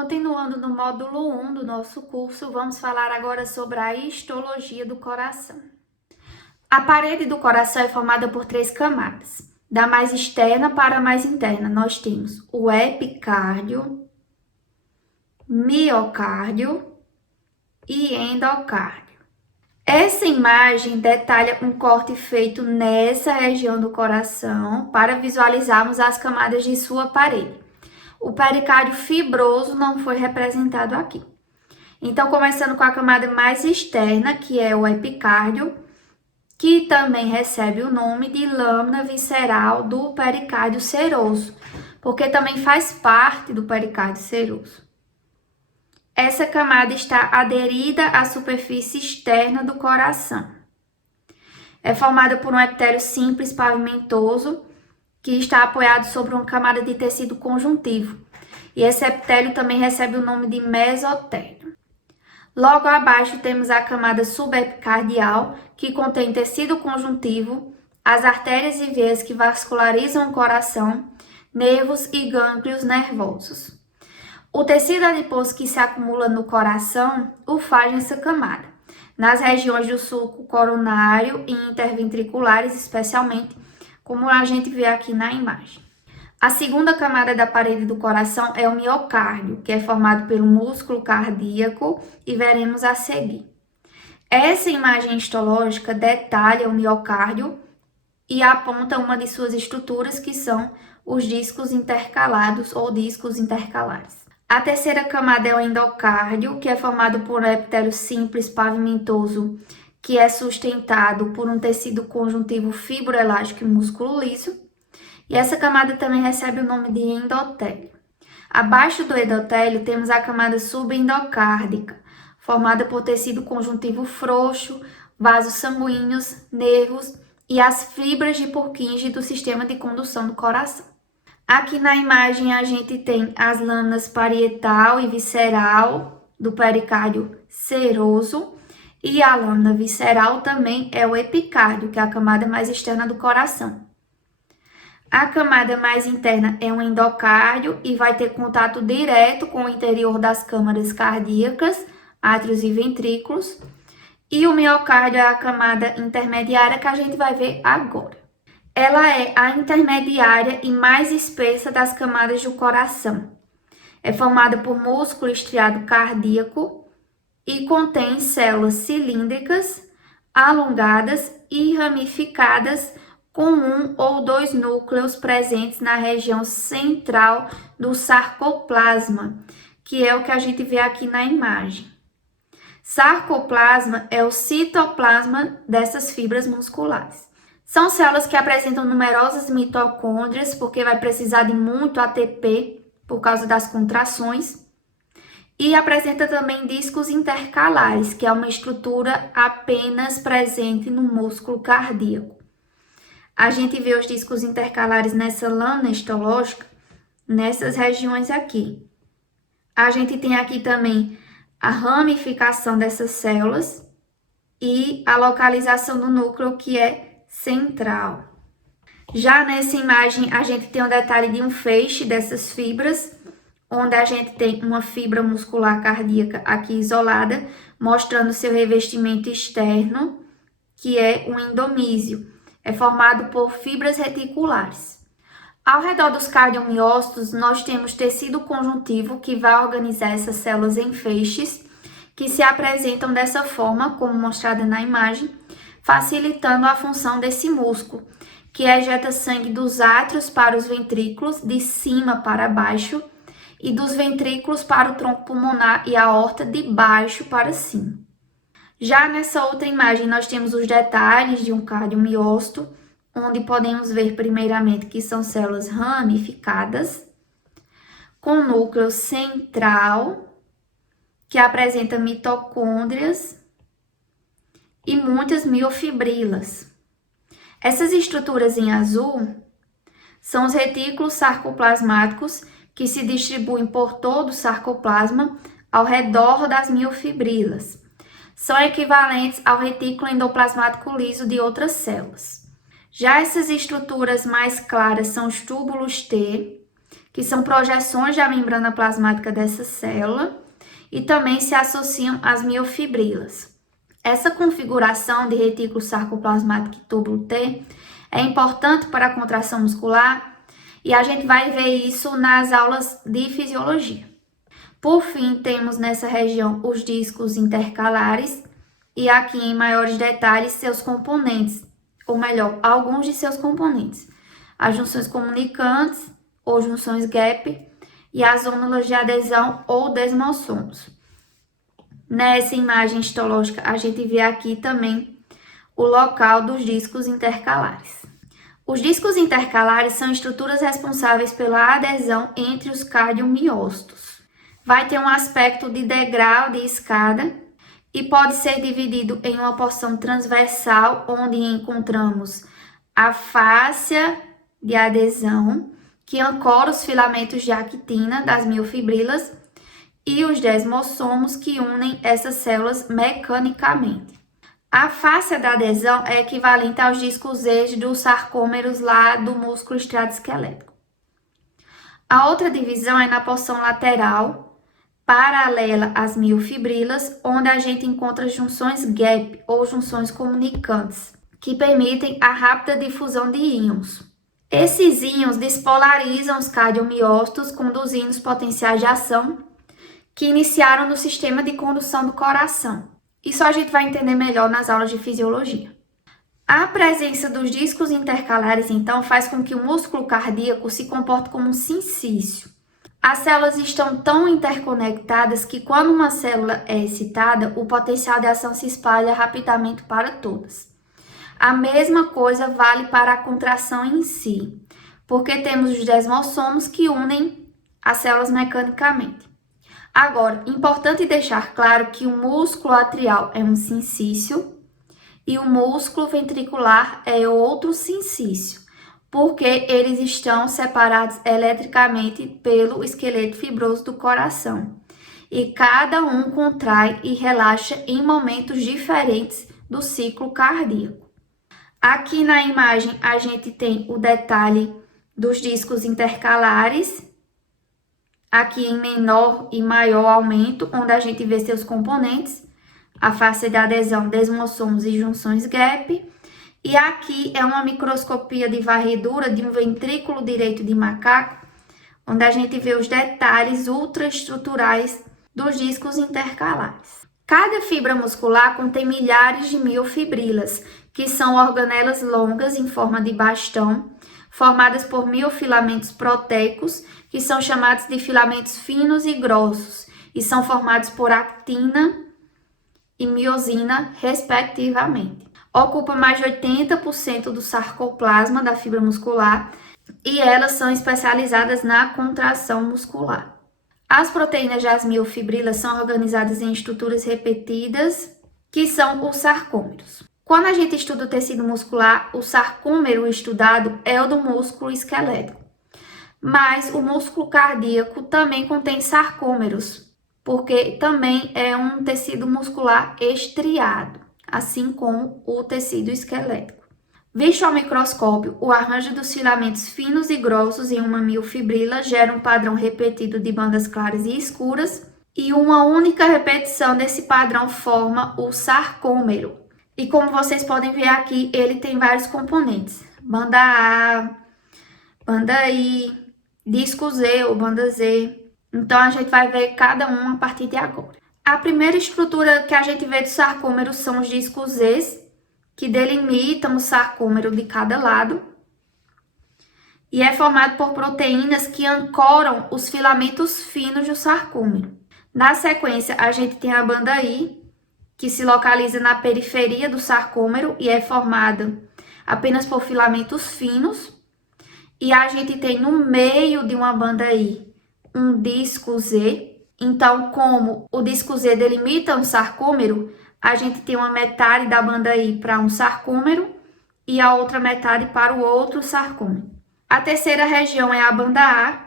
Continuando no módulo 1 do nosso curso, vamos falar agora sobre a histologia do coração. A parede do coração é formada por 3 camadas. Da mais externa para a mais interna, nós temos o epicárdio, miocárdio e endocárdio. Essa imagem detalha um corte feito nessa região do coração para visualizarmos as camadas de sua parede. O pericárdio fibroso não foi representado aqui. Então, começando com a camada mais externa, que é o epicárdio, que também recebe o nome de lâmina visceral do pericárdio seroso, porque também faz parte do pericárdio seroso. Essa camada está aderida à superfície externa do coração. É formada por um epitélio simples pavimentoso, que está apoiado sobre uma camada de tecido conjuntivo. E esse epitélio também recebe o nome de mesotélio. Logo abaixo temos a camada subepicardial, que contém tecido conjuntivo, as artérias e veias que vascularizam o coração, nervos e gânglios nervosos. O tecido adiposo que se acumula no coração o faz nessa camada, nas regiões do sulco coronário e interventriculares especialmente, como a gente vê aqui na imagem. A segunda camada da parede do coração é o miocárdio, que é formado pelo músculo cardíaco, e veremos a seguir. Essa imagem histológica detalha o miocárdio e aponta uma de suas estruturas, que são os discos intercalados ou discos intercalares. A terceira camada é o endocárdio, que é formado por um epitélio simples pavimentoso, que é sustentado por um tecido conjuntivo fibroelástico e músculo liso. E essa camada também recebe o nome de endotélio. Abaixo do endotélio temos a camada subendocárdica, formada por tecido conjuntivo frouxo, vasos sanguíneos, nervos e as fibras de Purkinje do sistema de condução do coração. Aqui na imagem a gente tem as lâminas parietal e visceral do pericárdio seroso, e a lâmina visceral também é o epicárdio, que é a camada mais externa do coração. A camada mais interna é o endocárdio e vai ter contato direto com o interior das câmaras cardíacas, átrios e ventrículos. E o miocárdio é a camada intermediária, que a gente vai ver agora. Ela é a intermediária e mais espessa das camadas do coração. É formada por músculo estriado cardíaco e contém células cilíndricas, alongadas e ramificadas, com 1 ou 2 núcleos presentes na região central do sarcoplasma, que é o que a gente vê aqui na imagem. Sarcoplasma é o citoplasma dessas fibras musculares. São células que apresentam numerosas mitocôndrias, porque vai precisar de muito ATP por causa das contrações. E apresenta também discos intercalares, que é uma estrutura apenas presente no músculo cardíaco. A gente vê os discos intercalares nessa lâmina histológica, nessas regiões aqui. A gente tem aqui também a ramificação dessas células e a localização do núcleo, que é central. Já nessa imagem, a gente tem um detalhe de um feixe dessas fibras, onde a gente tem uma fibra muscular cardíaca aqui isolada, mostrando seu revestimento externo, que é o endomísio. É formado por fibras reticulares. Ao redor dos cardiomiócitos, nós temos tecido conjuntivo, que vai organizar essas células em feixes, que se apresentam dessa forma, como mostrada na imagem, facilitando a função desse músculo, que ejeta sangue dos átrios para os ventrículos, de cima para baixo, e dos ventrículos para o tronco pulmonar e a aorta, de baixo para cima. Já nessa outra imagem, nós temos os detalhes de um cardiomiócito, onde podemos ver primeiramente que são células ramificadas, com núcleo central, que apresenta mitocôndrias e muitas miofibrilas. Essas estruturas em azul são os retículos sarcoplasmáticos, que se distribuem por todo o sarcoplasma ao redor das miofibrilas. São equivalentes ao retículo endoplasmático liso de outras células. Já essas estruturas mais claras são os túbulos T, que são projeções da membrana plasmática dessa célula, e também se associam às miofibrilas. Essa configuração de retículo sarcoplasmático e túbulo T é importante para a contração muscular e a gente vai ver isso nas aulas de fisiologia. Por fim, temos nessa região os discos intercalares e aqui em maiores detalhes seus componentes, ou melhor, alguns de seus componentes. As junções comunicantes ou junções gap e as zônulas de adesão ou desmossomos. Nessa imagem histológica, a gente vê aqui também o local dos discos intercalares. Os discos intercalares são estruturas responsáveis pela adesão entre os cardiomiócitos. Vai ter um aspecto de degrau de escada e pode ser dividido em uma porção transversal, onde encontramos a fáscia de adesão, que ancora os filamentos de actina das miofibrilas, e os desmossomos, que unem essas células mecanicamente. A fáscia da adesão é equivalente aos discos ex dos sarcômeros lá do músculo estriado-esquelético. A outra divisão é na porção lateral, paralela às miofibrilas, onde a gente encontra junções gap ou junções comunicantes, que permitem a rápida difusão de íons. Esses íons despolarizam os cardiomiócitos, conduzindo os potenciais de ação que iniciaram no sistema de condução do coração. Isso a gente vai entender melhor nas aulas de fisiologia. A presença dos discos intercalares, então, faz com que o músculo cardíaco se comporte como um sincício. As células estão tão interconectadas que quando uma célula é excitada, o potencial de ação se espalha rapidamente para todas. A mesma coisa vale para a contração em si, porque temos os desmossomos que unem as células mecanicamente. Agora, importante deixar claro que o músculo atrial é um sincício e o músculo ventricular é outro sincício, porque eles estão separados eletricamente pelo esqueleto fibroso do coração. E cada um contrai e relaxa em momentos diferentes do ciclo cardíaco. Aqui na imagem a gente tem o detalhe dos discos intercalares, aqui em menor e maior aumento, onde a gente vê seus componentes, a fáscia de adesão, desmossomos e junções gap. E aqui é uma microscopia de varredura de um ventrículo direito de macaco, onde a gente vê os detalhes ultraestruturais dos discos intercalares. Cada fibra muscular contém milhares de miofibrilas, que são organelas longas em forma de bastão, formadas por miofilamentos proteicos, que são chamados de filamentos finos e grossos, e são formados por actina e miosina, respectivamente. Ocupa mais de 80% do sarcoplasma da fibra muscular e elas são especializadas na contração muscular. As proteínas das miofibrilas são organizadas em estruturas repetidas, que são os sarcômeros. Quando a gente estuda o tecido muscular, o sarcômero estudado é o do músculo esquelético. Mas o músculo cardíaco também contém sarcômeros, porque também é um tecido muscular estriado, assim como o tecido esquelético. Visto ao microscópio, o arranjo dos filamentos finos e grossos em uma miofibrila gera um padrão repetido de bandas claras e escuras, e uma única repetição desse padrão forma o sarcômero. E como vocês podem ver aqui, ele tem vários componentes: banda A, banda I, disco Z ou banda Z. Então a gente vai ver cada um a partir de agora. A primeira estrutura que a gente vê do sarcômero são os discos Z, que delimitam o sarcômero de cada lado. E é formado por proteínas que ancoram os filamentos finos do sarcômero. Na sequência, a gente tem a banda I, que se localiza na periferia do sarcômero e é formada apenas por filamentos finos. E a gente tem no meio de uma banda I um disco Z. Então, como o disco Z delimita um sarcômero, a gente tem uma metade da banda I para um sarcômero e a outra metade para o outro sarcômero. A terceira região é a banda A,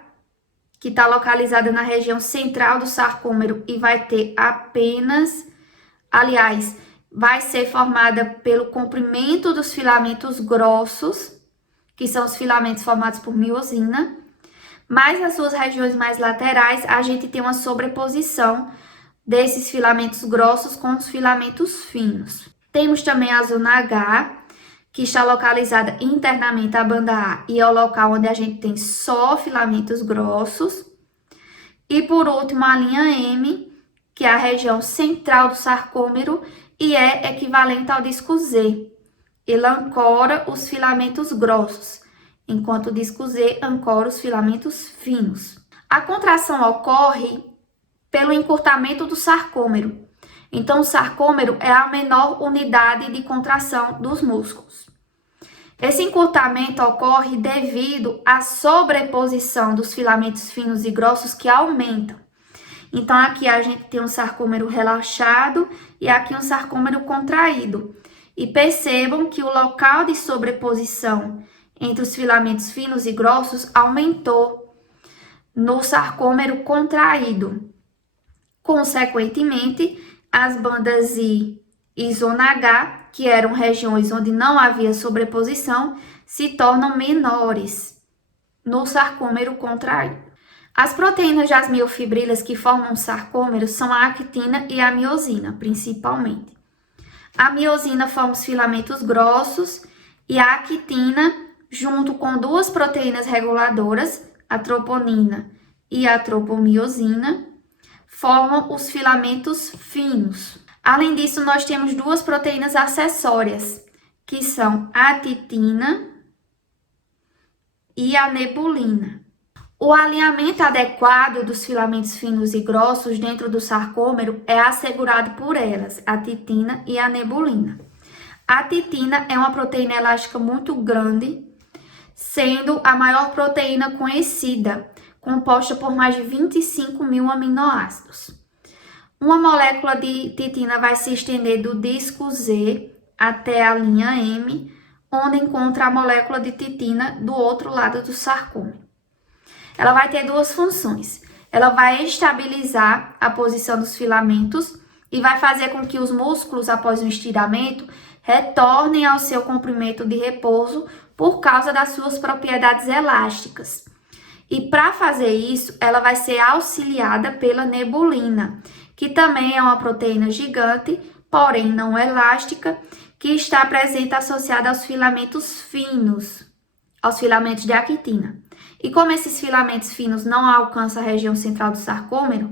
que está localizada na região central do sarcômero e vai ter apenas... Aliás, vai ser formada pelo comprimento dos filamentos grossos, que são os filamentos formados por miosina, mas nas suas regiões mais laterais a gente tem uma sobreposição desses filamentos grossos com os filamentos finos. Temos também a zona H, que está localizada internamente à banda A e é o local onde a gente tem só filamentos grossos. E por último, a linha M, que é a região central do sarcômero e é equivalente ao disco Z. Ele ancora os filamentos grossos, enquanto o disco Z ancora os filamentos finos. A contração ocorre pelo encurtamento do sarcômero. Então, o sarcômero é a menor unidade de contração dos músculos. Esse encurtamento ocorre devido à sobreposição dos filamentos finos e grossos que aumentam. Então, aqui a gente tem um sarcômero relaxado e aqui um sarcômero contraído. E percebam que o local de sobreposição entre os filamentos finos e grossos aumentou no sarcômero contraído. Consequentemente, as bandas I e zona H, que eram regiões onde não havia sobreposição, se tornam menores no sarcômero contraído. As proteínas das miofibrilas que formam o sarcômero são a actina e a miosina, principalmente. A miosina forma os filamentos grossos e a actina, junto com duas proteínas reguladoras, a troponina e a tropomiosina, formam os filamentos finos. Além disso, nós temos duas proteínas acessórias, que são a titina e a nebulina. O alinhamento adequado dos filamentos finos e grossos dentro do sarcômero é assegurado por elas, a titina e a nebulina. A titina é uma proteína elástica muito grande, sendo a maior proteína conhecida, composta por mais de 25 mil aminoácidos. Uma molécula de titina vai se estender do disco Z até a linha M, onde encontra a molécula de titina do outro lado do sarcômero. Ela vai ter duas funções. Ela vai estabilizar a posição dos filamentos e vai fazer com que os músculos, após o estiramento, retornem ao seu comprimento de repouso por causa das suas propriedades elásticas. E para fazer isso, ela vai ser auxiliada pela nebulina, que também é uma proteína gigante, porém não elástica, que está presente associada aos filamentos finos, aos filamentos de actina. E como esses filamentos finos não alcançam a região central do sarcômero,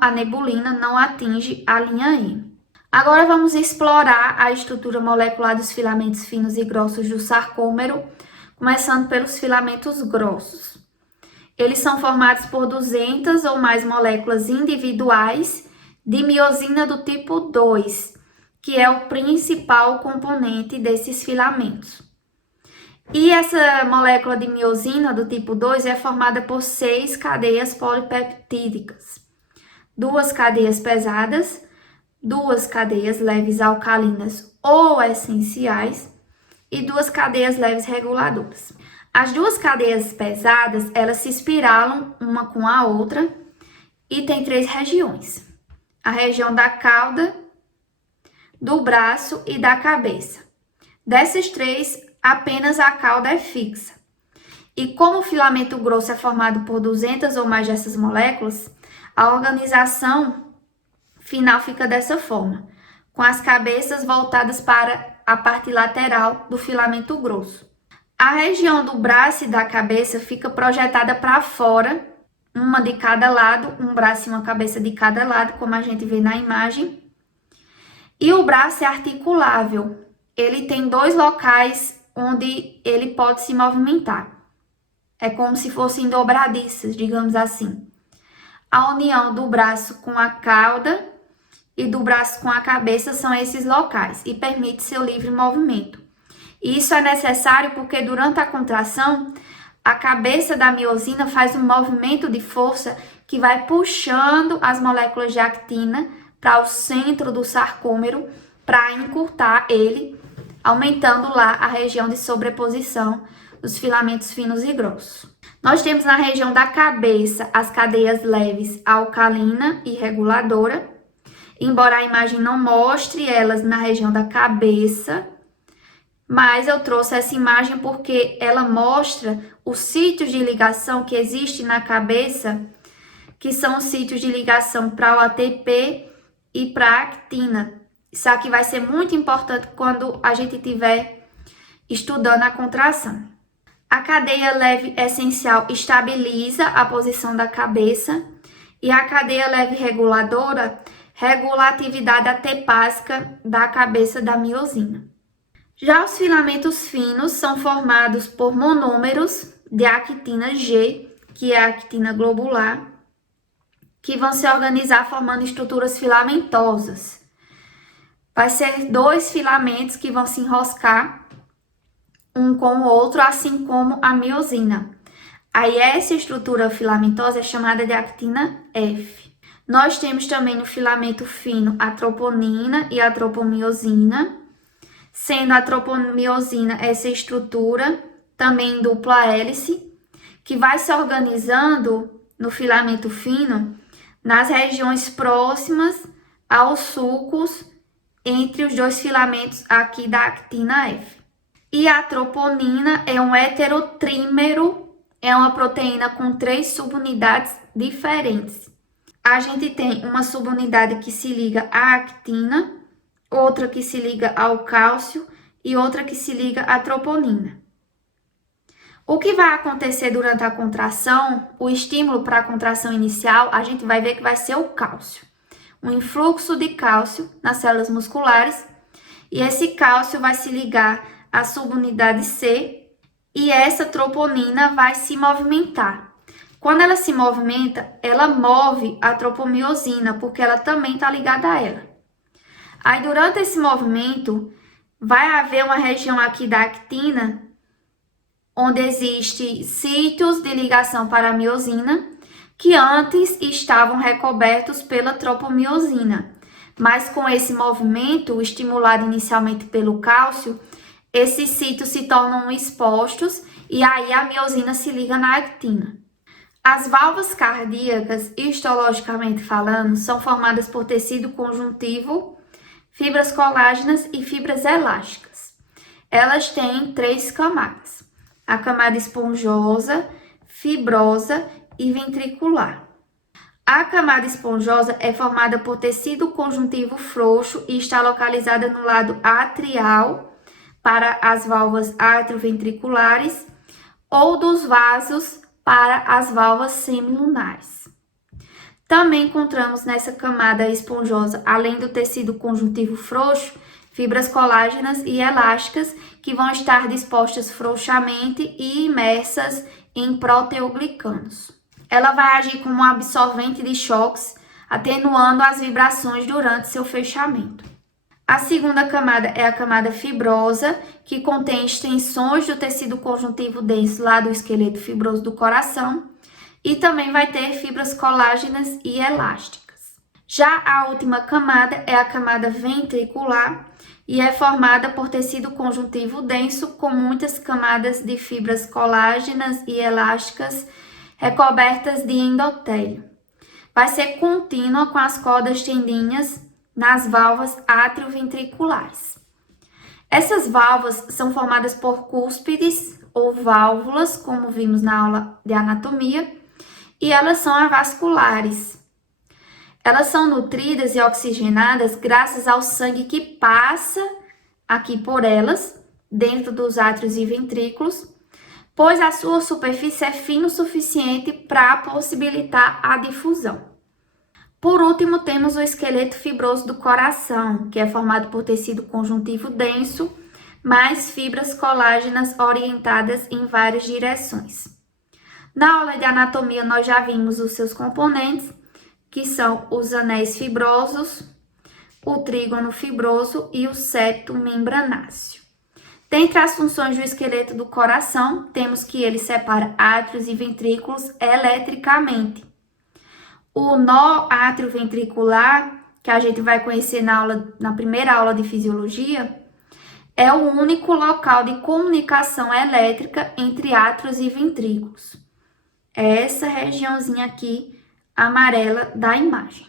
a nebulina não atinge a linha M. Agora vamos explorar a estrutura molecular dos filamentos finos e grossos do sarcômero, começando pelos filamentos grossos. Eles são formados por 200 ou mais moléculas individuais de miosina do tipo 2, que é o principal componente desses filamentos. E essa molécula de miosina do tipo 2 é formada por 6 cadeias polipeptídicas, 2 cadeias pesadas, 2 cadeias leves alcalinas ou essenciais e 2 cadeias leves reguladoras. As 2 cadeias pesadas, elas se espiralam uma com a outra e tem 3 regiões. A região da cauda, do braço e da cabeça. Dessas 3, apenas a cauda é fixa. E como o filamento grosso é formado por 200 ou mais dessas moléculas, a organização final fica dessa forma, com as cabeças voltadas para a parte lateral do filamento grosso. A região do braço e da cabeça fica projetada para fora, uma de cada lado, um braço e uma cabeça de cada lado, como a gente vê na imagem. E o braço é articulável. Ele tem 2 locais onde ele pode se movimentar. É como se fossem dobradiças, digamos assim. A união do braço com a cauda e do braço com a cabeça são esses locais e permite seu livre movimento. E isso é necessário porque durante a contração, a cabeça da miosina faz um movimento de força que vai puxando as moléculas de actina para o centro do sarcômero para encurtar ele, aumentando lá a região de sobreposição dos filamentos finos e grossos. Nós temos na região da cabeça as cadeias leves alcalina e reguladora, embora a imagem não mostre elas na região da cabeça, mas eu trouxe essa imagem porque ela mostra os sítios de ligação que existem na cabeça, que são os sítios de ligação para o ATP e para a actina. Isso aqui vai ser muito importante quando a gente estiver estudando a contração. A cadeia leve essencial estabiliza a posição da cabeça e a cadeia leve reguladora regula a atividade atepásica da cabeça da miosina. Já os filamentos finos são formados por monômeros de actina G, que é a actina globular, que vão se organizar formando estruturas filamentosas. Vai ser 2 filamentos que vão se enroscar um com o outro, assim como a miosina. Aí essa estrutura filamentosa é chamada de actina F. Nós temos também no filamento fino a troponina e a tropomiosina, sendo a tropomiosina essa estrutura também em dupla hélice, que vai se organizando no filamento fino nas regiões próximas aos sulcos entre os 2 filamentos aqui da actina F. E a troponina é um heterotrímero, é uma proteína com 3 subunidades diferentes. A gente tem uma subunidade que se liga à actina, outra que se liga ao cálcio e outra que se liga à troponina. O que vai acontecer durante a contração, o estímulo para a contração inicial, a gente vai ver que vai ser o cálcio. Um influxo de cálcio nas células musculares, e esse cálcio vai se ligar à subunidade C, e essa troponina vai se movimentar. Quando ela se movimenta, ela move a tropomiosina, porque ela também está ligada a ela. Aí, durante esse movimento, vai haver uma região aqui da actina, onde existem sítios de ligação para a miosina, que antes estavam recobertos pela tropomiosina. Mas com esse movimento, estimulado inicialmente pelo cálcio, esses sítios se tornam expostos e aí a miosina se liga na actina. As válvulas cardíacas, histologicamente falando, são formadas por tecido conjuntivo, fibras colágenas e fibras elásticas. Elas têm 3 camadas: a camada esponjosa, fibrosa e ventricular. A camada esponjosa é formada por tecido conjuntivo frouxo e está localizada no lado atrial para as válvulas atrioventriculares ou dos vasos para as válvulas semilunares. Também encontramos nessa camada esponjosa, além do tecido conjuntivo frouxo, fibras colágenas e elásticas que vão estar dispostas frouxamente e imersas em proteoglicanos. Ela vai agir como um absorvente de choques, atenuando as vibrações durante seu fechamento. A segunda camada é a camada fibrosa, que contém extensões do tecido conjuntivo denso lá do esqueleto fibroso do coração, e também vai ter fibras colágenas e elásticas. Já a última camada é a camada ventricular e é formada por tecido conjuntivo denso com muitas camadas de fibras colágenas e elásticas recobertas de endotélio. Vai ser contínua com as cordas tendinhas nas válvulas atrioventriculares. Essas válvulas são formadas por cúspides ou válvulas, como vimos na aula de anatomia, e elas são avasculares. Elas são nutridas e oxigenadas graças ao sangue que passa aqui por elas, dentro dos átrios e ventrículos, pois a sua superfície é fina o suficiente para possibilitar a difusão. Por último, temos o esqueleto fibroso do coração, que é formado por tecido conjuntivo denso, mais fibras colágenas orientadas em várias direções. Na aula de anatomia, nós já vimos os seus componentes, que são os anéis fibrosos, o trígono fibroso e o septo membranáceo. Dentre as funções do esqueleto do coração, temos que ele separa átrios e ventrículos eletricamente. O nó atrioventricular, que a gente vai conhecer na primeira aula de fisiologia, é o único local de comunicação elétrica entre átrios e ventrículos. É essa regiãozinha aqui amarela da imagem.